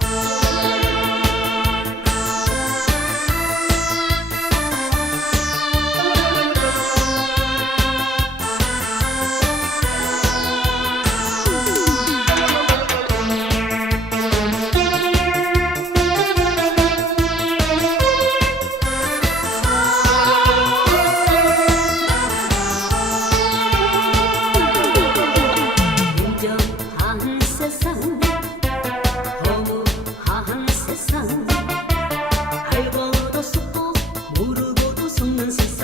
Bye. this is